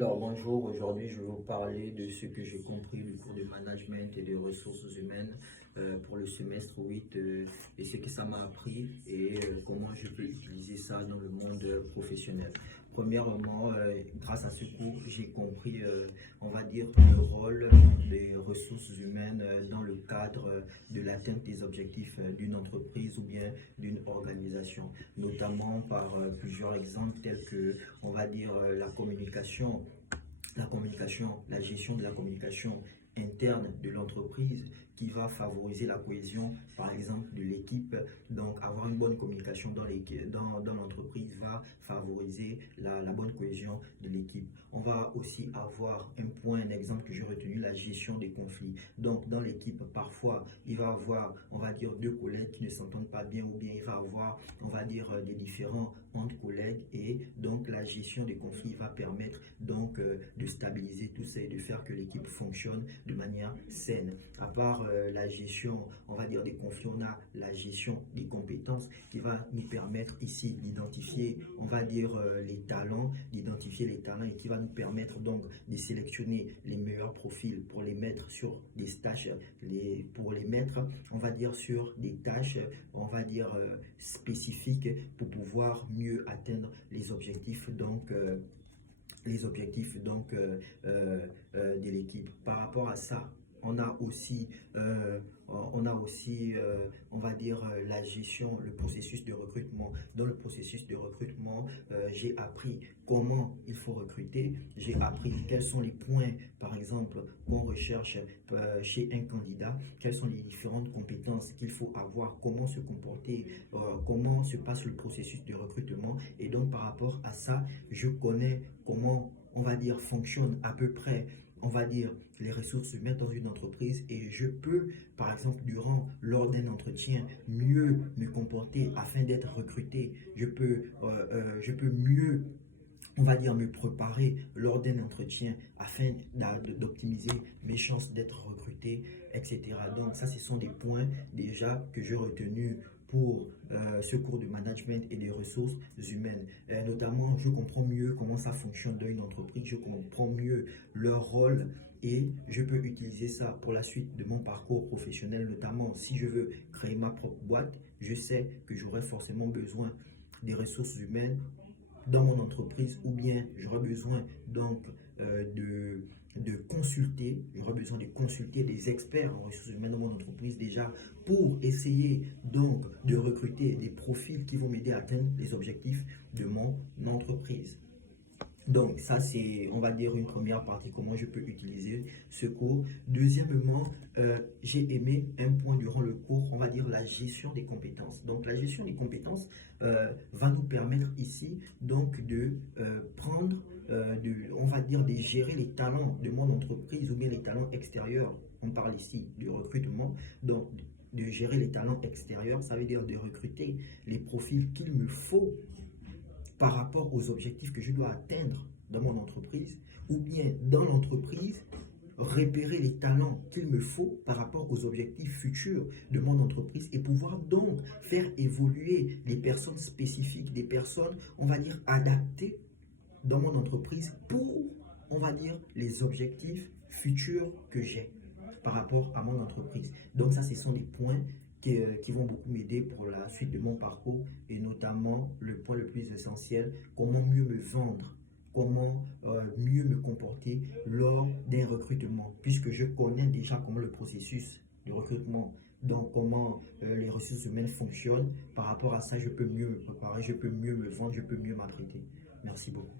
Alors bonjour, aujourd'hui je vais vous parler de ce que j'ai compris du cours de management et des ressources humaines pour le semestre 8 et ce que ça m'a appris et comment je peux utiliser ça dans le monde professionnel. Premièrement, grâce à ce cours, j'ai compris, on va dire, le rôle des ressources humaines dans le cadre de l'atteinte des objectifs d'une entreprise ou bien d'une organisation, notamment par plusieurs exemples tels que, on va dire, la gestion de la communication interne de l'entreprise qui va favoriser la cohésion, par exemple, de l'équipe. Donc, avoir une bonne communication dans l'entreprise va favoriser la bonne cohésion de l'équipe. On va aussi avoir un exemple que j'ai retenu, la gestion des conflits. Donc, dans l'équipe, parfois, il va y avoir, on va dire, deux collègues qui ne s'entendent pas bien ou bien il va y avoir, on va dire, des différends entre collègues et donc la gestion des conflits va permettre donc de stabiliser tout ça et de faire que l'équipe fonctionne de manière saine. À part la gestion, on va dire, des conflits, on a la gestion des compétences qui va nous permettre ici d'identifier, on va dire, d'identifier les talents et qui va nous permettre donc de sélectionner les meilleurs profils pour les mettre sur des tâches, pour les mettre, on va dire, sur des tâches, on va dire, spécifiques pour pouvoir mieux atteindre les objectifs donc de l'équipe. Par rapport à ça, on a aussi, on va dire, la gestion, le processus de recrutement. Dans le processus de recrutement, j'ai appris comment il faut recruter. J'ai appris quels sont les points, par exemple, qu'on recherche chez un candidat, quelles sont les différentes compétences qu'il faut avoir, comment se comporter, comment se passe le processus de recrutement. Et donc, par rapport à ça, je connais comment, on va dire, fonctionne à peu près, on va dire, les ressources humaines dans une entreprise et je peux, par exemple, lors d'un entretien, mieux me comporter afin d'être recruté. Je peux mieux, on va dire, me préparer lors d'un entretien afin d'optimiser mes chances d'être recruté, etc. Donc ça, ce sont des points déjà que j'ai retenus pour ce cours de management et des ressources humaines. Notamment, je comprends mieux comment ça fonctionne dans une entreprise, je comprends mieux leur rôle et je peux utiliser ça pour la suite de mon parcours professionnel, notamment si je veux créer ma propre boîte, je sais que j'aurai forcément besoin des ressources humaines dans mon entreprise ou bien j'aurais besoin donc j'aurais besoin de consulter des experts en ressources humaines dans mon entreprise déjà pour essayer donc de recruter des profils qui vont m'aider à atteindre les objectifs de mon entreprise. Donc, ça, c'est, on va dire, une première partie, comment je peux utiliser ce cours. Deuxièmement, j'ai aimé un point durant le cours, on va dire la gestion des compétences. Donc, la gestion des compétences va nous permettre ici, donc, de prendre, on va dire, de gérer les talents de mon entreprise ou bien les talents extérieurs. On parle ici du recrutement. Donc, de gérer les talents extérieurs, ça veut dire de recruter les profils qu'il me faut par rapport aux objectifs que je dois atteindre dans mon entreprise, ou bien dans l'entreprise, repérer les talents qu'il me faut par rapport aux objectifs futurs de mon entreprise et pouvoir donc faire évoluer les personnes spécifiques, des personnes, on va dire, adaptées dans mon entreprise pour, on va dire, les objectifs futurs que j'ai par rapport à mon entreprise. Donc ça, ce sont des points qui vont beaucoup m'aider pour la suite de mon parcours et notamment le point le plus essentiel, comment mieux me vendre, comment mieux me comporter lors d'un recrutement, puisque je connais déjà comment le processus de recrutement, donc comment les ressources humaines fonctionnent. Par rapport à ça, je peux mieux me préparer, je peux mieux me vendre, je peux mieux m'apprêter. Merci beaucoup.